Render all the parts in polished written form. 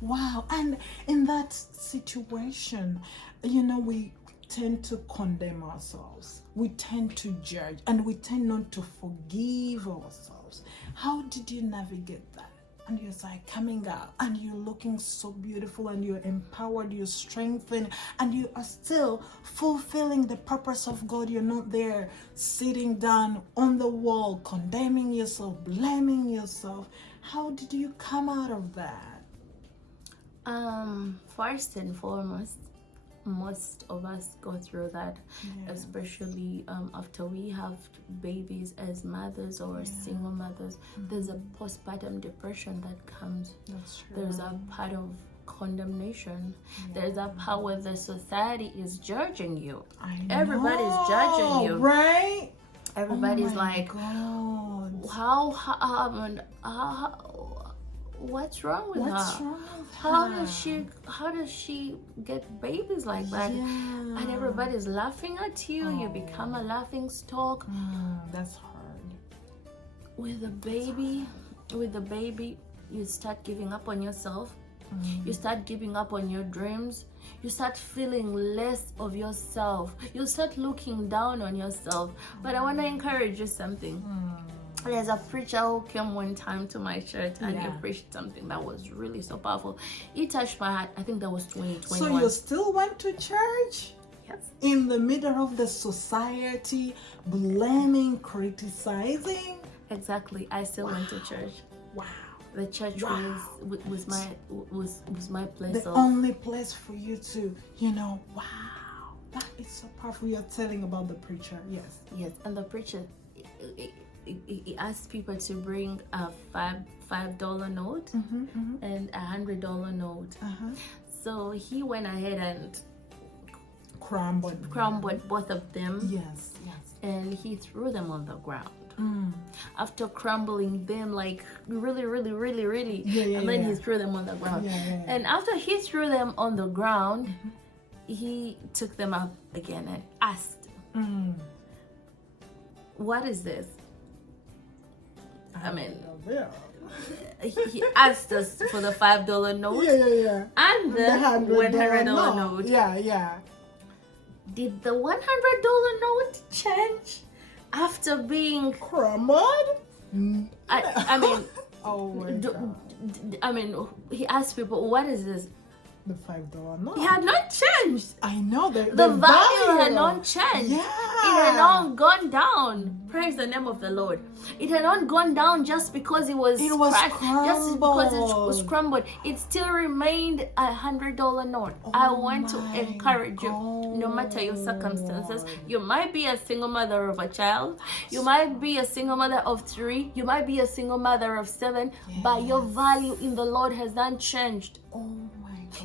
Wow. And in that situation, we tend to condemn ourselves. We tend to judge and we tend not to forgive ourselves. How did you navigate that? And you're like coming out and you're looking so beautiful and you're empowered, you're strengthened, and you are still fulfilling the purpose of God. You're not there sitting down on the wall, condemning yourself, blaming yourself. How did you come out of that? First and foremost, most of us go through that, especially after we have babies as mothers or single mothers. There's a postpartum depression that comes. That's true. There's a part of condemnation. There's a part where the society is judging you. Everybody's judging you, right? Everybody's like, God. how what's wrong with her? How does she get babies like that? And everybody's laughing at you. You become a laughing stock. That's hard. With the baby, you start giving up on yourself. You start giving up on your dreams. You start feeling less of yourself. You start looking down on yourself. But I want to encourage you something. There's a preacher who came one time to my church and he preached something that was really so powerful. It touched my heart. I think that was 2021. So you still went to church? Yes. In the middle of the society, blaming, criticizing? Exactly. I still went to church. Wow. The church was my place. The only place for you to, wow. That is so powerful. You're telling about the preacher. Yes. Yes. And the preacher, he asked people to bring a $5 note and a $100 note. So he went ahead and crumbled both of them. Yes. And he threw them on the ground. After crumbling them like really, and then he threw them on the ground. And after he threw them on the ground, he took them up again and asked, "What is this?" I mean, he asked us for the $5 note and the $100 note. Did the $100 note change after being crumbled? I mean, oh my God. I mean, he asked people, "What is this?" The $5 note. It had not changed. I know the value had not changed. Yeah. It had not gone down. Praise the name of the Lord. It had not gone down just because it was crumbled. Just because it was crumbled. It still remained a $100 note. I want to encourage you, no matter your circumstances. You might be a single mother of a child. You might be a single mother of 3. You might be a single mother of 7. But your value in the Lord has not changed.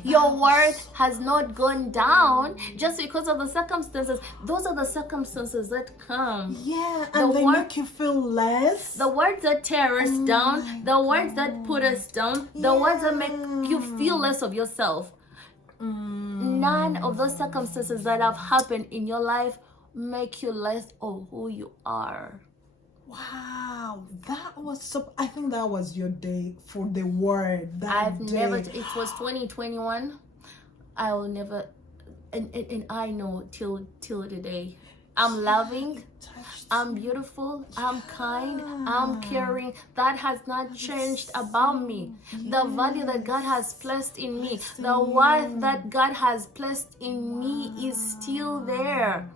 Your worth has not gone down just because of the circumstances. Those are the circumstances that come. Yeah, and they make you feel less. The words that tear us down, the words that put us down, the words that make you feel less of yourself. None of those circumstances that have happened in your life make you less of who you are. Wow, that was so. I think that was your day for the word. It was 2021. I will never, and I know till today, I'm loving, I'm beautiful, I'm kind, I'm caring. That has not changed about me. The value that God has placed in me, the worth that God has placed in me is still there.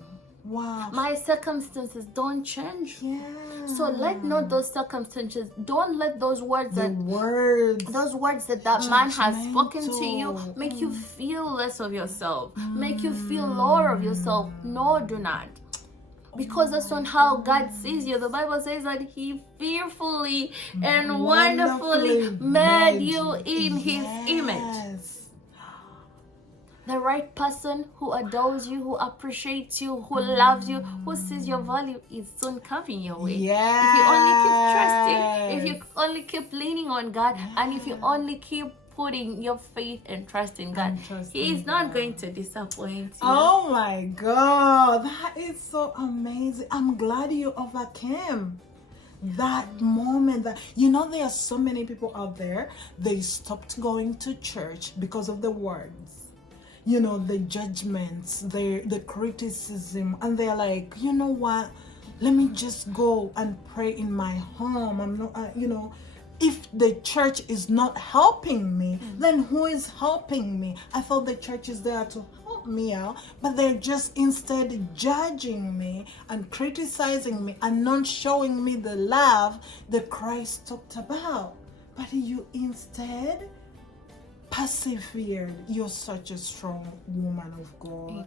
Wow. My circumstances don't change. So let not those circumstances, don't let those words that man has spoken to you make you feel less of yourself, make you feel lower of yourself. No, do not. Because that's not how God sees you. The Bible says that He fearfully and wonderfully made you in His image. The right person who adores you, who appreciates you, who loves you, who sees your value is soon coming your way. If you only keep trusting, if you only keep leaning on God, and if you only keep putting your faith and trust in God, He is not going to disappoint you. Oh my God, that is so amazing. I'm glad you overcame. That moment that, you know, there are so many people out there, they stopped going to church because of the words, you know, the judgments, the criticism, and they're like, you know what, let me just go and pray in my home. I'm not, you know, if the church is not helping me, then who is helping me? I thought the church is there to help me out, but they're just instead judging me and criticizing me and not showing me the love that Christ talked about. But you instead persevered. You're such a strong woman of God.